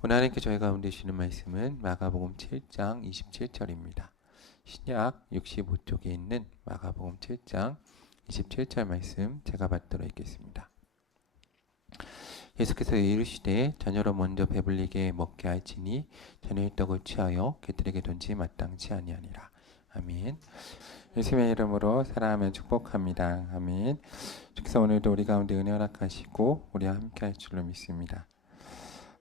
오늘 하나님께 저희 가운데 주시는 말씀은 마가복음 7장 27절입니다. 신약 65쪽에 있는 마가복음 7장 27절 말씀 제가 받들어 읽겠습니다. 예수께서 이르시되 자녀로 먼저 배불리게 먹게 할지니 자녀의 떡을 취하여 개들에게 던지 마땅치 아니하니라. 아멘. 예수님의 이름으로 사랑하며 축복합니다. 아멘. 주께서 오늘도 우리 가운데 은혜 허락하시고 우리와 함께 할 줄로 믿습니다.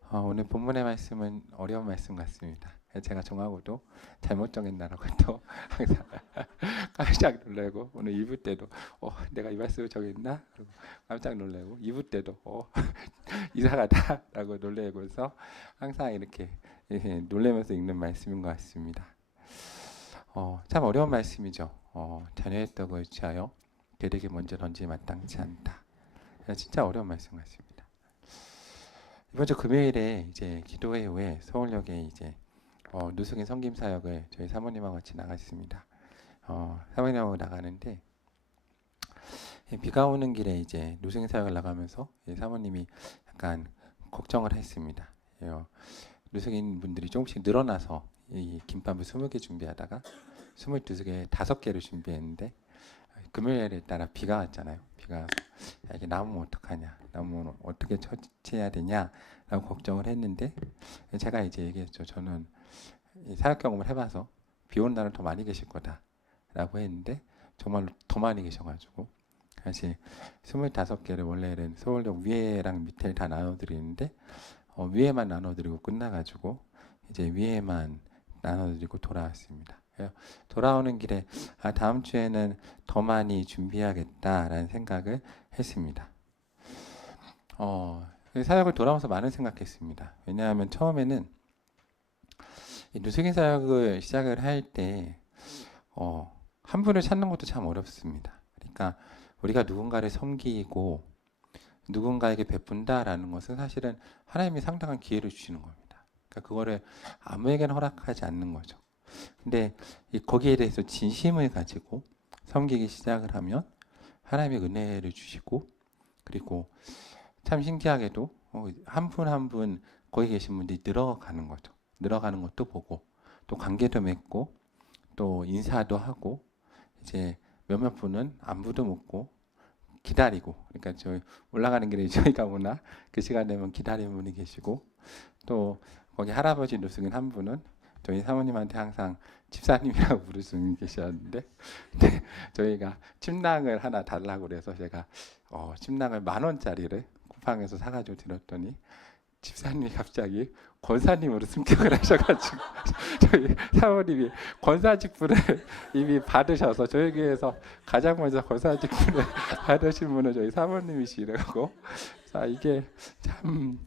오늘 본문의 말씀은 어려운 말씀 같습니다. 제가 정하고도 잘못 정했나라고 또 항상 깜짝 놀라고, 오늘 2부 때도 내가 이 말씀을 정했나? 그리고 깜짝 놀라고, 2부 때도 이상하다라고 놀래고 해서 항상 이렇게 놀래면서 읽는 말씀인 것 같습니다. 참 어려운 말씀이죠. 자녀의 떡을 취하여 개들에게 먼저 던지기 마땅치 않다. 진짜 어려운 말씀 같습니다. 이번 주 금요일에 이제 기도회 후에 서울역에 이제 누수긴 섬김 사역을 저희 사모님하고 같이 나갔습니다. 사모님하고 나가는데 비가 오는 길에 이제 누수긴 사역을 나가면서 사모님이 약간 걱정을 했습니다. 누수긴 분들이 조금씩 늘어나서 이 김밥을 20개 준비하다가 22개 5개를 준비했는데 금요일에 따라 비가 왔잖아요. 비가 와서 이게 남으면 어떡하냐, 남으면 어떻게 처치해야 되냐라고 걱정을 했는데, 제가 이제 얘기했죠. 저는 사역 경험을 해봐서 비 오는 날은 더 많이 계실 거다라고 했는데 정말로 더 많이 계셔가지고 사실 25개를 원래는 서울역 위에랑 밑에를 다 나눠드리는데 위에만 나눠드리고 끝나가지고 이제 위에만 나눠드리고 돌아왔습니다. 돌아오는 길에 다음 주에는 더 많이 준비해야겠다라는 생각을 했습니다. 사역을 돌아오면서 많은 생각했습니다. 왜냐하면 처음에는 누수긴 사역을 시작을 할 때 한 분을 찾는 것도 참 어렵습니다. 그러니까 우리가 누군가를 섬기고 누군가에게 베푼다라는 것은 사실은 하나님이 상당한 기회를 주시는 겁니다. 그러니까 그거를 아무에게나 허락하지 않는 거죠. 근데 거기에 대해서 진심을 가지고 섬기기 시작을 하면 하나님의 은혜를 주시고, 그리고 참 신기하게도 한 분 한 분 거기 계신 분들이 늘어가는 거죠. 늘어가는 것도 보고 또 관계도 맺고 또 인사도 하고, 이제 몇몇 분은 안부도 묻고 기다리고, 그러니까 저희 올라가는 길에 저희가 오나 그 시간 되면 기다리는 분이 계시고, 또 거기 할아버지 누수긴 한 분은 저희 사모님한테 항상 집사님이라고 부를 수 계셨는데, 근데 저희가 침낭을 하나 달라고 그래서 제가 침낭을 10,000원짜리를 쿠팡에서 사가지고 드렸더니 집사님이 갑자기 권사님으로 승격을 하셔가지고 저희 사모님이 권사 직분을 이미 받으셔서 저희 교회에서 가장 먼저 권사 직분을 받으신 분은 저희 사모님이시라고. 자, 이게 참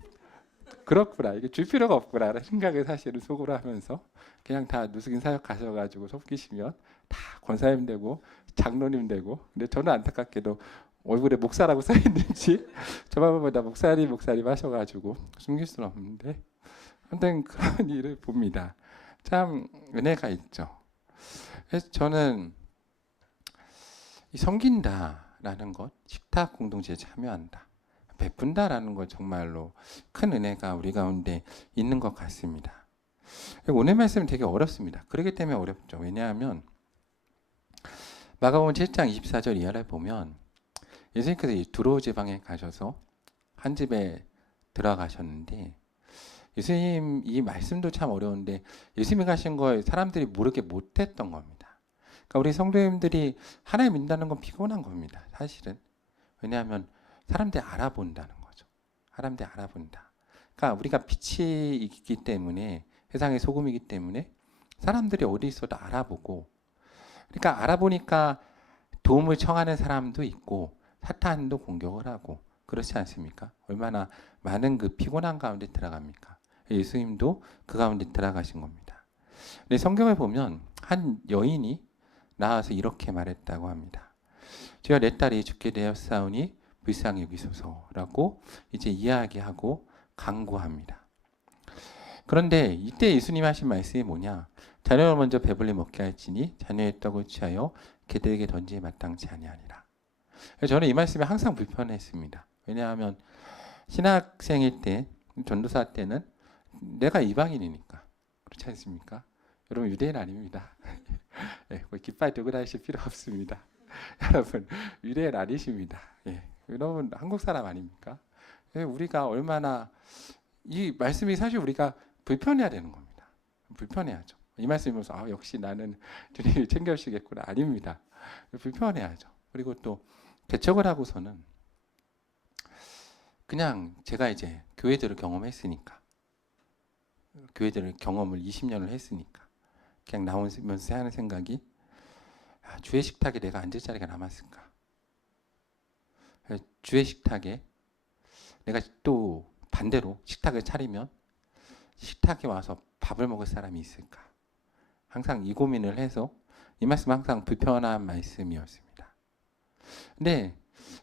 그렇구나, 이게 줄 필요가 없구나라는 생각을 사실은 속으로 하면서 그냥 다 누수긴 사역 가셔가지고 섬기시면 다 권사님 되고 장로님 되고, 근데 저는 안타깝게도 얼굴에 목사라고 써 있는지 저만 보다 목사님 하셔가지고 숨길 수는 없는데, 아무튼 그런 일을 봅니다. 참 은혜가 있죠. 그래서 저는 이 섬긴다라는 것, 식탁 공동체에 참여한다, 베푼다라는 것 정말로 큰 은혜가 우리 가운데 있는 것 같습니다. 오늘 말씀은 되게 어렵습니다. 그렇기 때문에 어렵죠. 왜냐하면 마가복음 7장 24절 이하를 보면 예수님께서 두로 지방에 가셔서 한 집에 들어가셨는데, 예수님 이 말씀도 참 어려운데 예수님이 가신 걸 사람들이 모르게 못했던 겁니다. 그러니까 우리 성도님들이 하나님 믿는다는 건 피곤한 겁니다. 사실은. 왜냐하면 사람들이 알아본다는 거죠. 사람들이 알아본다. 그러니까 우리가 빛이 있기 때문에, 세상의 소금이기 때문에 사람들이 어디 있어도 알아보고, 그러니까 알아보니까 도움을 청하는 사람도 있고 사탄도 공격을 하고, 그렇지 않습니까? 얼마나 많은 그 피곤한 가운데 들어갑니까? 예수님도 그 가운데 들어가신 겁니다. 근데 성경을 보면 한 여인이 나와서 이렇게 말했다고 합니다. 제가 내 딸이 죽게 되었사오니 불쌍히 여기소서라고 이제 이야기하고 간구합니다. 그런데 이때 예수님이 하신 말씀이 뭐냐? 자녀를 먼저 배불리 먹게 할지니 자녀의 떡을 취하여 개들에게 던지기 마땅치 아니하니라. 저는 이 말씀이 항상 불편했습니다. 왜냐하면 신학생일 때, 전도사 때는 내가 이방인이니까. 그렇지 않습니까? 여러분 유대인 아닙니다. 예, 깃발 들고 다니실 필요 없습니다. 여러분 유대인 아니십니다. 예, 여러분 한국 사람 아닙니까? 예, 우리가 얼마나 이 말씀이 사실 우리가 불편해야 되는 겁니다. 불편해야죠. 이 말씀이면서 역시 나는 주님이 챙겨주시겠구나. 아닙니다. 불편해야죠. 그리고 또 개척을 하고서는 그냥 제가 이제 교회들을 경험했으니까 교회들을 경험을 20년을 했으니까 그냥 나오면서 하는 생각이 주의 식탁에 내가 앉을 자리가 남았을까? 주의 식탁에 내가 또 반대로 식탁을 차리면 식탁에 와서 밥을 먹을 사람이 있을까? 항상 이 고민을 해서 이 말씀은 항상 불편한 말씀이었습니다. 근데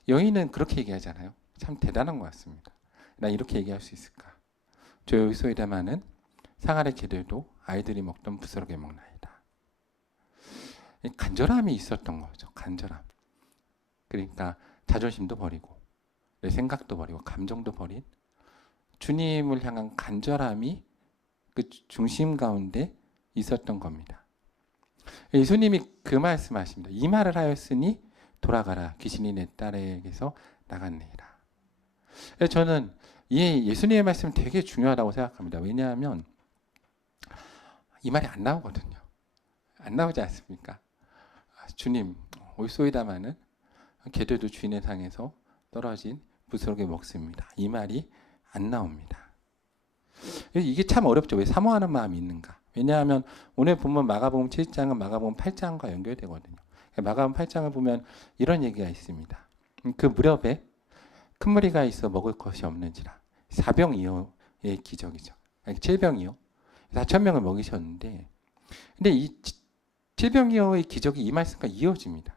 여인은 그렇게 얘기하잖아요. 참 대단한 것 같습니다. 나 이렇게 얘기할 수 있을까? 저 여기소이다마는 상아래 개들도 아이들이 먹던 부스러기 먹나이다. 간절함이 있었던 거죠. 간절함. 그러니까 자존심도 버리고 내 생각도 버리고 감정도 버린 주님을 향한 간절함이 그 중심 가운데 있었던 겁니다. 예수님이 그 말씀하십니다. 이 말을 하였으니 돌아가라. 귀신이 내 딸에게서 나갔느니라. 저는 이 예수님의 말씀 되게 중요하다고 생각합니다. 왜냐하면 이 말이 안 나오거든요. 안 나오지 않습니까? 주님 올소이다마는 개들도 주인의 상에서 떨어진 부스러기 먹습니다. 이 말이 안 나옵니다. 이게 참 어렵죠. 왜 사모하는 마음이 있는가? 왜냐하면 오늘 보면 마가복음 7장은 마가복음 8장과 연결되거든요. 마가복음 8장을 보면 이런 얘기가 있습니다. 그 무렵에 큰 무리가 있어 먹을 것이 없는지라. 4병이어의 기적이죠. 7병이요. 4,000명을 먹이셨는데 근데 이 7병이어의 기적이 이 말씀과 이어집니다.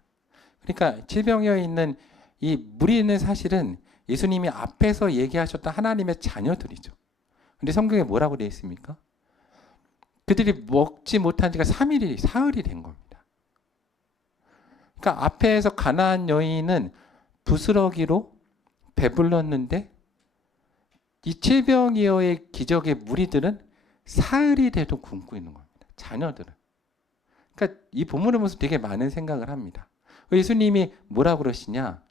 그러니까 7병이어에 있는 이 무리는 사실은 예수님이 앞에서 얘기하셨던 하나님의 자녀들이죠. 근데 성경에 뭐라고 되어 있습니까? 그들이 먹지 못한 지가 3일이 사흘이 된 겁니다. 그러니까 앞에서 가나안 여인은 부스러기로 배불렀는데 이 7병이어의 기적의 무리들은 사흘이 돼도 굶고 있는 겁니다. 자녀들은. 그러니까 이 본문을 보면서 되게 많은 생각을 합니다. 예수님이 뭐라고 그러시냐?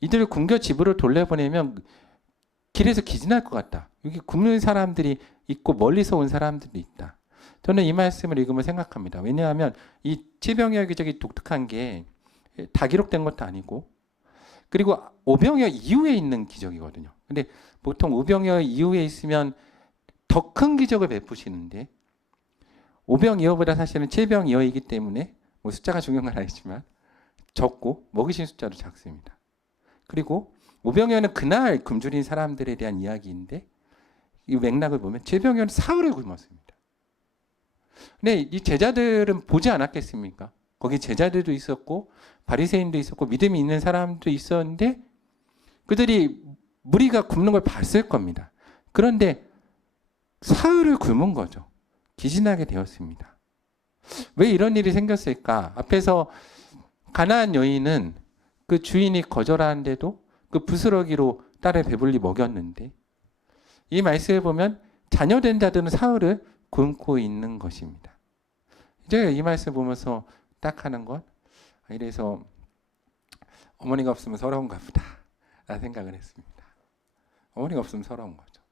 이들을 굶겨 집으로 돌려보내면 길에서 기진할 것 같다. 여기 굶는 사람들이 있고 멀리서 온 사람들이 있다. 저는 이 말씀을 읽으면 생각합니다. 왜냐하면 이 7병이어 기적이 독특한 게 다 기록된 것도 아니고 그리고 오병이어 이후에 있는 기적이거든요. 근데 보통 오병이어 이후에 있으면 더 큰 기적을 베푸시는데 오병이어보다 사실은 7병이어이기 때문에 뭐 숫자가 중요한 건 아니지만 적고 먹이신 숫자도 작습니다. 그리고 오병이어는 그날 굶주린 사람들에 대한 이야기인데 이 맥락을 보면 7병이어는 사흘을 굶었습니다. 근데 이 제자들은 보지 않았겠습니까? 거기 제자들도 있었고 바리새인도 있었고 믿음이 있는 사람도 있었는데 그들이 무리가 굶는 걸 봤을 겁니다. 그런데 사흘을 굶은 거죠. 기진하게 되었습니다. 왜 이런 일이 생겼을까? 앞에서 가나안 여인은 그 주인이 거절하는데도 그 부스러기로 딸을 배불리 먹였는데 이 말씀을 보면 자녀된 자들은 사흘을 굶고 있는 것입니다. 이제 이 말씀 보면서 딱 하는 건 이래서 어머니가 없으면 서러운가 보다 라는 생각을 했습니다. 어머니가 없으면 서러운 거죠.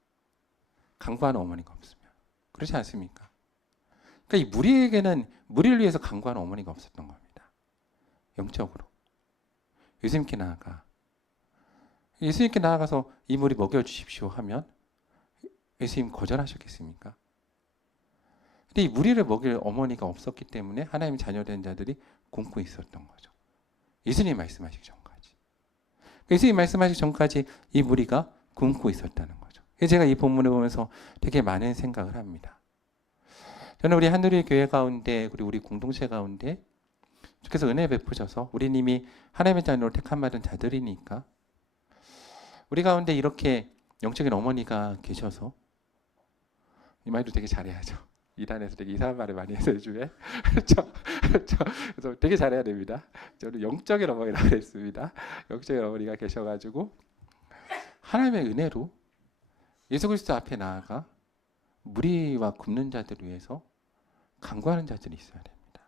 강구하는 어머니가 없으면. 그렇지 않습니까? 그러니까 이 무리에게는 무리를 위해서 강구하는 어머니가 없었던 겁니다. 영적으로. 예수님께 나아가서 이 무리 먹여주십시오 하면 예수님 거절하셨겠습니까? 근데 이 무리를 먹일 어머니가 없었기 때문에 하나님 자녀된 자들이 굶고 있었던 거죠. 예수님 말씀하시기 전까지. 예수님 말씀하시기 전까지 이 무리가 굶고 있었다는 거죠. 제가 이 본문을 보면서 되게 많은 생각을 합니다. 저는 우리 하늘의 교회 가운데 그리고 우리 공동체 가운데 주께서 은혜 베푸셔서 우리님이 하나님의 자녀로 택함 받은 자들이니까 우리 가운데 이렇게 영적인 어머니가 계셔서 이 말도 되게 잘해야죠. 이단에서 되게 이상한 말을 많이 해서 요즘에 그래서 되게 잘해야 됩니다. 저는 영적인 어머니라고 했습니다. 영적인 어머니가 계셔가지고 하나님의 은혜로 예수 그리스도 앞에 나아가 무리와 굶는 자들을 위해서 간구하는 자들이 있어야 됩니다.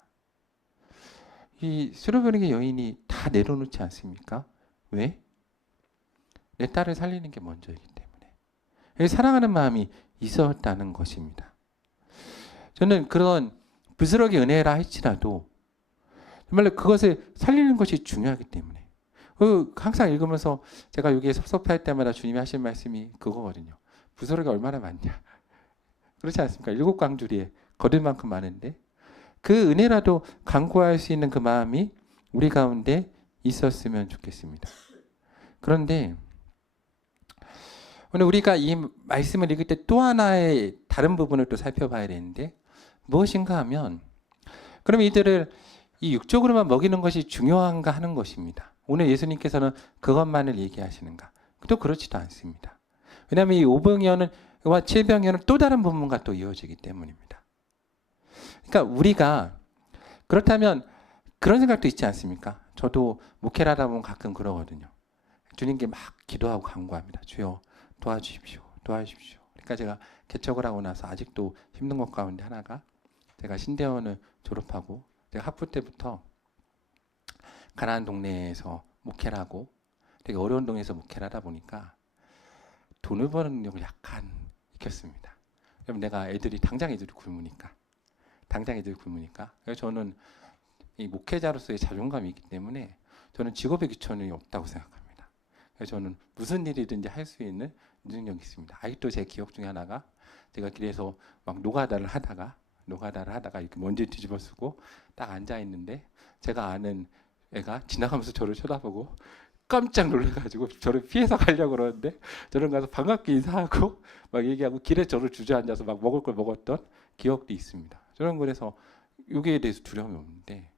이 수르베르게 여인이 다 내려놓지 않습니까? 왜? 내 딸을 살리는 게 먼저이기 때문에. 사랑하는 마음이 있었다는 것입니다. 저는 그런 부스러기 은혜라 할지라도 정말로 그것을 살리는 것이 중요하기 때문에 항상 읽으면서 제가 여기에 섭섭할 때마다 주님이 하신 말씀이 그거거든요. 부스러기가 얼마나 많냐. 그렇지 않습니까? 7광주리에 거둘 만큼 많은데 그 은혜라도 간구할 수 있는 그 마음이 우리 가운데 있었으면 좋겠습니다. 그런데 오늘 우리가 이 말씀을 읽을 때 또 하나의 다른 부분을 또 살펴봐야 되는데 무엇인가 하면 그럼 이들을 이 육적으로만 먹이는 것이 중요한가 하는 것입니다. 오늘 예수님께서는 그것만을 얘기하시는가? 또 그렇지도 않습니다. 왜냐하면 이 오병이어와 7병이어는 또 다른 부분과 또 이어지기 때문입니다. 그러니까 우리가 그렇다면 그런 생각도 있지 않습니까? 저도 목회를 하다 보면 가끔 그러거든요. 주님께 막 기도하고 간구합니다. 주여 도와주십시오. 도와주십시오. 그러니까 제가 개척을 하고 나서 아직도 힘든 것 가운데 하나가 제가 신대원을 졸업하고 제가 학부 때부터 가난한 동네에서 목회를 하고 되게 어려운 동네에서 목회를 하다 보니까 돈을 버는 능력을 약간 익혔습니다. 그럼 내가 당장 애들이 굶으니까. 그래서 저는 이 목회자로서의 자존감이 있기 때문에 저는 직업의 귀천이 없다고 생각합니다. 그래서 저는 무슨 일이든지 할 수 있는 능력이 있습니다. 아직도 제 기억 중에 하나가 제가 길에서 막 노가다를 하다가 이렇게 먼지 뒤집어 쓰고 딱 앉아 있는데 제가 아는 애가 지나가면서 저를 쳐다보고 깜짝 놀라가지고 저를 피해서 가려고 그러는데 저는 가서 반갑게 인사하고 막 얘기하고 길에 저를 주저앉아서 막 먹을 걸 먹었던 기억도 있습니다. 저는 그래서 여기에 대해서 두려움이 없는데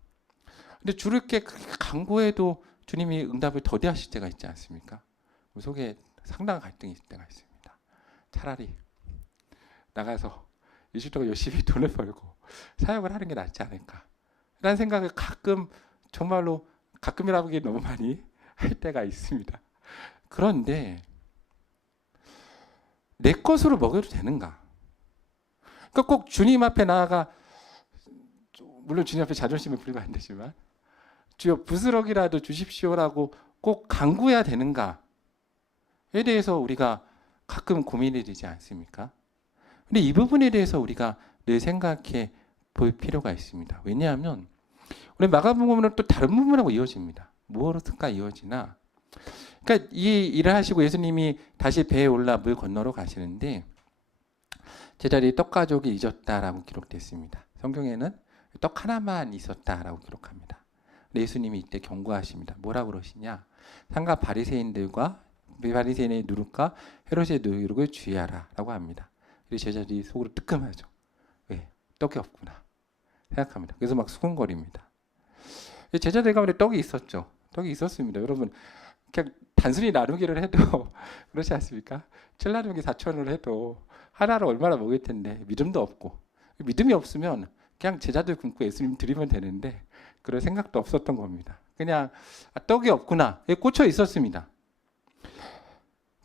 근데 주님께 간구해도 주님이 응답을 더디하실 때가 있지 않습니까? 우리 속에 상당한 갈등이 있을 때가 있습니다. 차라리 나가서 일주일 동안 열심히 돈을 벌고 사역을 하는 게 낫지 않을까 라는 생각을 가끔 정말로 가끔이라고 하기엔 너무 많이 할 때가 있습니다. 그런데 내 것으로 먹여도 되는가? 그러니까 꼭 주님 앞에 나아가 물론 주님 앞에 자존심을 부리면 안 되지만 주여 부스럭이라도 주십시오라고 꼭 간구해야 되는가에 대해서 우리가 가끔 고민이 되지 않습니까? 근데 이 부분에 대해서 우리가 늘 생각해 볼 필요가 있습니다. 왜냐하면 우리 마가복음은 또 다른 부분하고 이어집니다. 무엇으로든가 이어지나 그러니까 이 일을 하시고 예수님이 다시 배에 올라 물 건너러 가시는데 제자리 떡가족이 잊었다라고 기록됐습니다. 성경에는 떡 하나만 있었다라고 기록합니다. 예수님이 이때 경고하십니다. 뭐라고 그러시냐? 상가 바리새인의 누룩과 헤롯의 누룩을 주의하라라고 합니다. 그래서 제자들이 속으로 뜨끔하죠. 왜? 떡이 없구나 생각합니다. 그래서 막 수군거립니다. 제자들 가운데 떡이 있었죠. 떡이 있었습니다. 여러분 그냥 단순히 나누기를 해도 그렇지 않습니까? 7나누기 4천을 해도 하나를 얼마나 먹을 텐데 믿음도 없고 믿음이 없으면 그냥 제자들 굶고 예수님 드리면 되는데 그럴 생각도 없었던 겁니다. 그냥 떡이 없구나 꽂혀 있었습니다.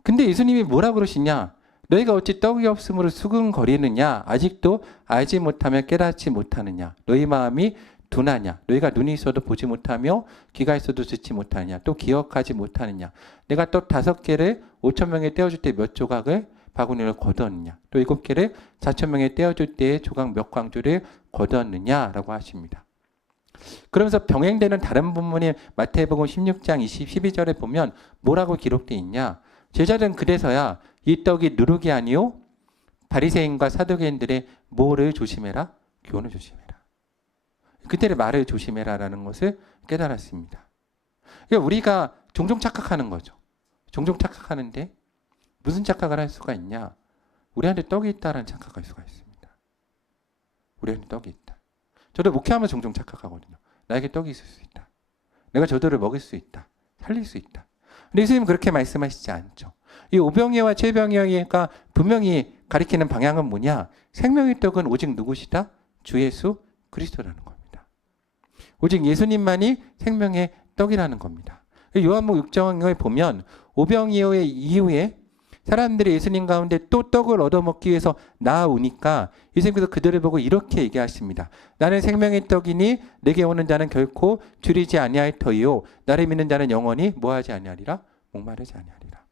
근데 예수님이 뭐라 그러시냐? 너희가 어찌 떡이 없으므로 수근거리느냐? 아직도 알지 못하며 깨닫지 못하느냐? 너희 마음이 둔하냐? 너희가 눈이 있어도 보지 못하며 귀가 있어도 듣지 못하느냐? 또 기억하지 못하느냐? 내가 떡 5개를 5,000명에 떼어줄 때 몇 조각을 바구니를 거두었느냐? 또 7개를 4,000명에 떼어줄 때에 조각 몇 광주를 거두었느냐? 라고 하십니다. 그러면서 병행되는 다른 본문의 마태복음 16장 12절에 보면 뭐라고 기록되어 있냐? 제자들은 그래서야 이 떡이 누룩이 아니요 바리새인과 사두개인들의 뭐를 조심해라? 교훈을 조심해라. 그때의 말을 조심해라라는 것을 깨달았습니다. 그러니까 우리가 종종 착각하는 거죠. 종종 착각하는데 무슨 착각을 할 수가 있냐? 우리한테 떡이 있다라는 착각할 수가 있습니다. 우리한테 떡이 있다. 저도 목회하면 종종 착각하거든요. 나에게 떡이 있을 수 있다. 내가 저들을 먹일 수 있다. 살릴 수 있다. 근데 예수님은 그렇게 말씀하시지 않죠. 이 오병이어와 칠병이어가 분명히 가리키는 방향은 뭐냐? 생명의 떡은 오직 누구시다? 주 예수 그리스도라는 겁니다. 오직 예수님만이 생명의 떡이라는 겁니다. 요한복음 6장을 보면 오병이어의 이후에 사람들이 예수님 가운데 또 떡을 얻어먹기 위해서 나아오니까 예수님께서 그들을 보고 이렇게 얘기하십니다. 나는 생명의 떡이니 내게 오는 자는 결코 줄이지 아니할 터이요 나를 믿는 자는 영원히 뭐하지 아니하리라? 목마르지 아니하리라.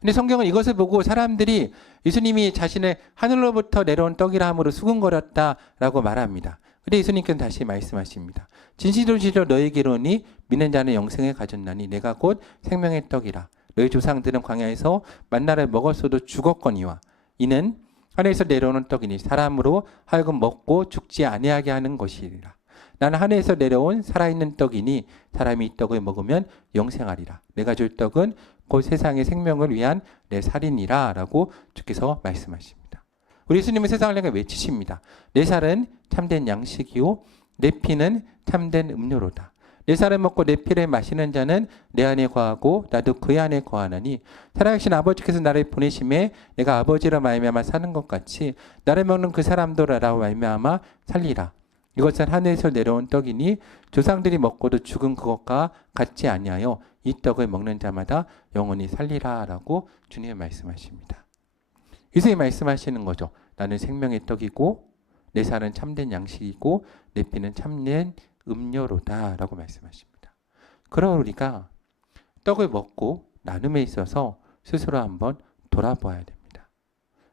근데 성경은 이것을 보고 사람들이 예수님이 자신의 하늘로부터 내려온 떡이라 함으로 수군거렸다라고 말합니다. 근데 예수님께서는 다시 말씀하십니다. 진실로 너에게로니 믿는 자는 영생을 가졌나니 내가 곧 생명의 떡이라. 너희 조상들은 광야에서 만나를 먹었어도 죽었거니와 이는 하늘에서 내려오는 떡이니 사람으로 하여금 먹고 죽지 아니하게 하는 것이리라. 나는 하늘에서 내려온 살아있는 떡이니 사람이 이 떡을 먹으면 영생하리라. 내가 줄 떡은 곧 세상의 생명을 위한 내 살이니라 라고 주께서 말씀하십니다. 우리 예수님은 세상을 향해 외치십니다. 내 살은 참된 양식이요 내 피는 참된 음료로다. 내 살을 먹고 내 피를 마시는 자는 내 안에 거하고 나도 그의 안에 거하나니 살아계신 아버지께서 나를 보내심에 내가 아버지로 말미암아 사는 것 같이 나를 먹는 그 사람도 나로 말미암아 살리라. 이것은 하늘에서 내려온 떡이니 조상들이 먹고도 죽은 그것과 같지 아니하여 이 떡을 먹는 자마다 영원히 살리라 라고 주님이 말씀하십니다. 예수님이 말씀하시는 거죠. 나는 생명의 떡이고 내 살은 참된 양식이고 내 피는 참된 음료로다 라고 말씀하십니다. 그럼 우리가 떡을 먹고 나눔에 있어서 스스로 한번 돌아보아야 됩니다.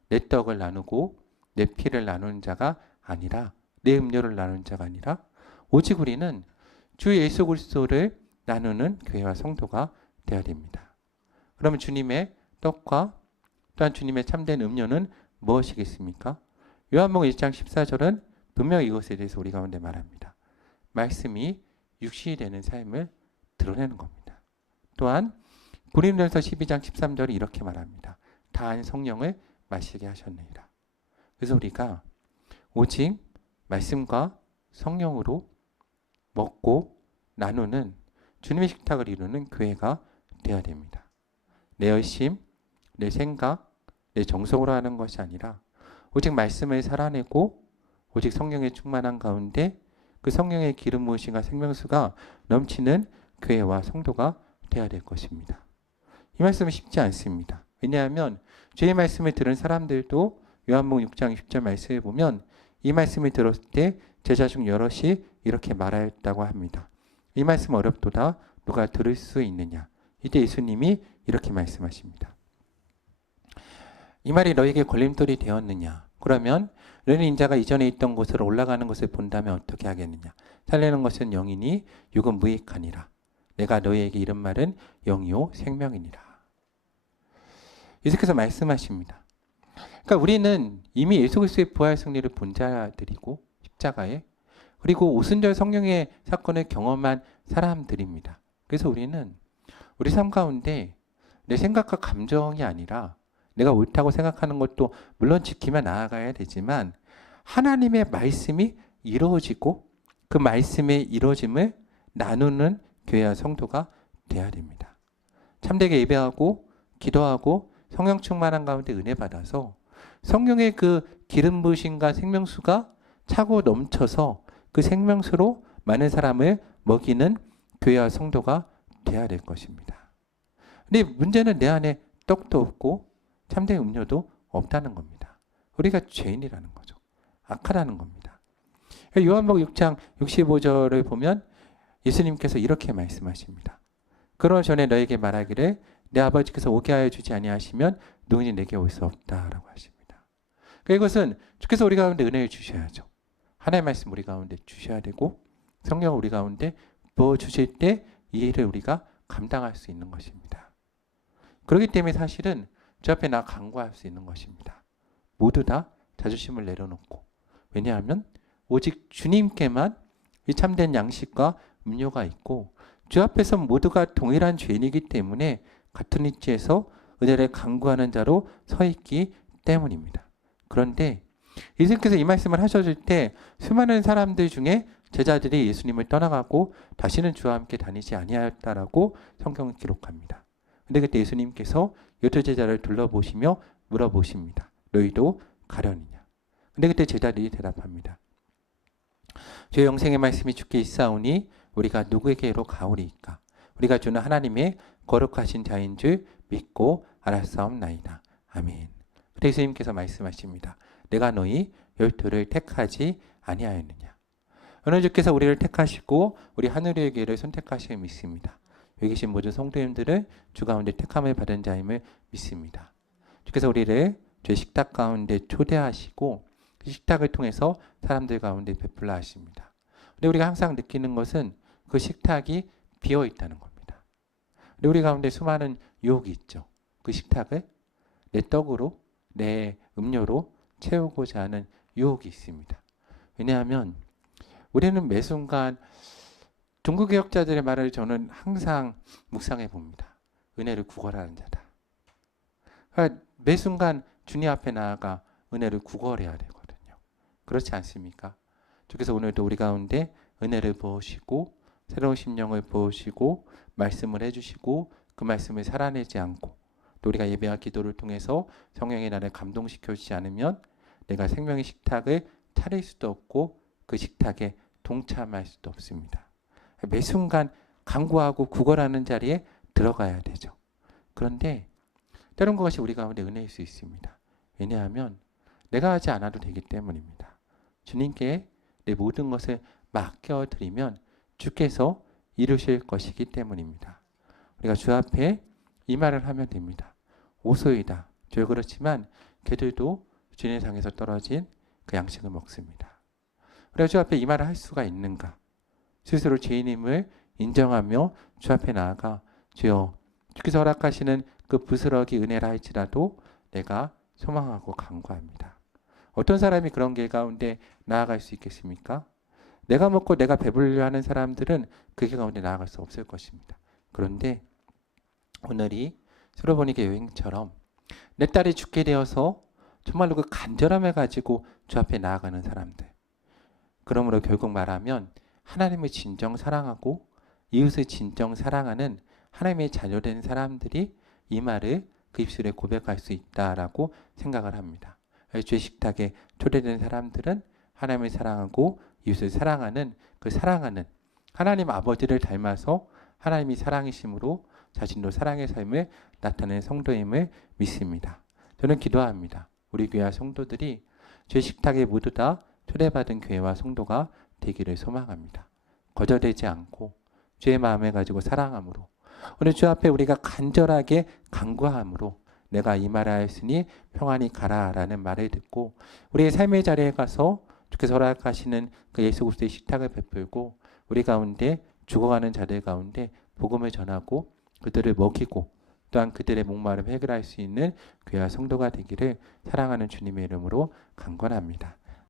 내 떡을 나누고 내 피를 나누는 자가 아니라 내 음료를 나누는 자가 아니라 오직 우리는 주 예수 그리스도를 나누는 교회와 성도가 되어야 됩니다. 그러면 주님의 떡과 또한 주님의 참된 음료는 무엇이겠습니까? 요한복음 1장 14절은 분명히 이것에 대해서 우리 가운데 말합니다. 말씀이 육신이 되는 삶을 드러내는 겁니다. 또한 고린도전서 12장 13절이 이렇게 말합니다. 다한 성령을 마시게 하셨느니라. 그래서 우리가 오직 말씀과 성령으로 먹고 나누는 주님의 식탁을 이루는 교회가 되어야 됩니다. 내 열심, 내 생각, 내 정성으로 하는 것이 아니라 오직 말씀을 살아내고 오직 성령의 충만한 가운데 그 성령의 기름 부으심과 생명수가 넘치는 교회와 성도가 되어야 될 것입니다. 이 말씀은 쉽지 않습니다. 왜냐하면 주의 말씀을 들은 사람들도 요한복음 6장 20절 말씀을 보면 이 말씀을 들었을 때 제자 중 여럿이 이렇게 말하였다고 합니다. 이 말씀 어렵도다 누가 들을 수 있느냐. 이때 예수님이 이렇게 말씀하십니다. 이 말이 너에게 걸림돌이 되었느냐. 그러면 너는 인자가 이전에 있던 곳으로 올라가는 것을 본다면 어떻게 하겠느냐. 살리는 것은 영이니 육은 무익하니라. 내가 너희에게 이런 말은 영이요 생명이니라. 예수께서 말씀하십니다. 그러니까 우리는 이미 예수 그리스도의 부활 승리를 본 자들이고 십자가에 그리고 오순절 성령의 사건을 경험한 사람들입니다. 그래서 우리는 우리 삶 가운데 내 생각과 감정이 아니라 내가 옳다고 생각하는 것도 물론 지키며 나아가야 되지만 하나님의 말씀이 이루어지고 그 말씀의 이루어짐을 나누는 교회와 성도가 되어야 됩니다. 참되게 예배하고 기도하고 성령 충만한 가운데 은혜 받아서 성령의 그 기름 부으심과 생명수가 차고 넘쳐서 그 생명수로 많은 사람을 먹이는 교회와 성도가 되어야 될 것입니다. 근데 문제는 내 안에 떡도 없고 참된 음료도 없다는 겁니다. 우리가 죄인이라는 거죠. 악하다는 겁니다. 요한복음 6장 65절을 보면 예수님께서 이렇게 말씀하십니다. 그러나 전에 너에게 말하기를 내 아버지께서 오게 하여 주지 아니하시면 누구니 내게 올 수 없다라고 하십니다. 이것은 주께서 우리 가운데 은혜를 주셔야죠. 하나님의 말씀 우리 가운데 주셔야 되고 성령을 우리 가운데 부어주실 때 이 일을 우리가 감당할 수 있는 것입니다. 그렇기 때문에 사실은 주 앞에 나 간구할 수 있는 것입니다. 모두 다 자존심을 내려놓고 왜냐하면 오직 주님께만 이 참된 양식과 음료가 있고 주 앞에서 모두가 동일한 죄인이기 때문에 같은 위치에서 은혜를 간구하는 자로 서 있기 때문입니다. 그런데 예수님께서 이 말씀을 하셨을 때 수많은 사람들 중에 제자들이 예수님을 떠나가고 다시는 주와 함께 다니지 아니하였다라고 성경은 기록합니다. 근데 그때 예수님께서 여덟 제자를 둘러보시며 물어보십니다. 너희도 가려느냐? 근데 그때 제자들이 대답합니다. 주의 영생의 말씀이 주께 있사오니 우리가 누구에게로 가오리이까? 우리가 주는 하나님의 거룩하신 자인 줄 믿고 알았사옵나이다. 아멘. 그래서 예수님께서 말씀하십니다. 내가 너희 12를 택하지 아니하였느냐. 오늘 주께서 우리를 택하시고 우리 하늘의 교회를 선택하심을 믿습니다. 여기 계신 모든 성도님들은 주 가운데 택함을 받은 자임을 믿습니다. 주께서 우리를 주의 식탁 가운데 초대하시고 그 식탁을 통해서 사람들 가운데 베풀라 하십니다. 근데 우리가 항상 느끼는 것은 그 식탁이 비어 있다는 겁니다. 근데 우리 가운데 수많은 유혹이 있죠. 그 식탁을 내 떡으로, 내 음료로 채우고자 하는 유혹이 있습니다. 왜냐하면 우리는 매 순간 종교개혁자들의 말을 저는 항상 묵상해 봅니다. 은혜를 구걸하는 자다. 그러니까 매 순간 주님 앞에 나아가 은혜를 구걸해야 되거든요. 그렇지 않습니까? 주께서 오늘도 우리 가운데 은혜를 부으시고 새로운 심령을 부으시고 말씀을 해주시고 그 말씀을 살아내지 않고 또 우리가 예배와 기도를 통해서 성령의 나를 감동시켜 주지 않으면 내가 생명의 식탁을 차릴 수도 없고 그 식탁에 동참할 수도 없습니다. 매 순간 간구하고 구걸하는 자리에 들어가야 되죠. 그런데 때론 그것이 우리 가운데 은혜일 수 있습니다. 왜냐하면 내가 하지 않아도 되기 때문입니다. 주님께 내 모든 것을 맡겨드리면 주께서 이루실 것이기 때문입니다. 우리가 주 앞에 이 말을 하면 됩니다. 오소이다. 저 그렇지만 걔들도 주님 상에서 떨어진 그 양식을 먹습니다. 우리가 주 앞에 이 말을 할 수가 있는가? 스스로 죄인임을 인정하며 주 앞에 나아가 주여 주께서 허락하시는 그 부스러기 은혜라 할지라도 내가 소망하고 간구합니다. 어떤 사람이 그런 길 가운데 나아갈 수 있겠습니까? 내가 먹고 내가 배부르려 하는 사람들은 그 길 가운데 나아갈 수 없을 것입니다. 그런데 오늘이 스로보니게 여행처럼 내 딸이 죽게 되어서 정말로 그 간절함을 가지고 주 앞에 나아가는 사람들. 그러므로 결국 말하면 하나님을 진정 사랑하고 이웃을 진정 사랑하는 하나님의 자녀된 사람들이 이 말을 그 입술에 고백할 수 있다라고 생각을 합니다. 주의 식탁에 초대된 사람들은 하나님을 사랑하고 이웃을 사랑하는 그 사랑하는 하나님 아버지를 닮아서 하나님이 사랑이심으로 자신도 사랑의 삶을 나타내는 성도임을 믿습니다. 저는 기도합니다. 우리 교회와 성도들이 주의 식탁에 모두 다 초대받은 교회와 성도가 되기를 소망합니다. 거절되지 않고 주의 마음을 가지고 사랑함으로 오늘 주 앞에 우리가 간절하게 간구함으로 내가 이 말을 하였으니 평안히 가라라는 말을 듣고 우리의 삶의 자리에 가서 주께서 허락하시는 그 예수 그리스도의 식탁을 베풀고 우리 가운데 죽어가는 자들 가운데 복음을 전하고 그들을 먹이고 또한 그들의 목마름 해결할 수 있는 교회와 성도가 되기를 사랑하는 주님의 이름으로 간구합니다.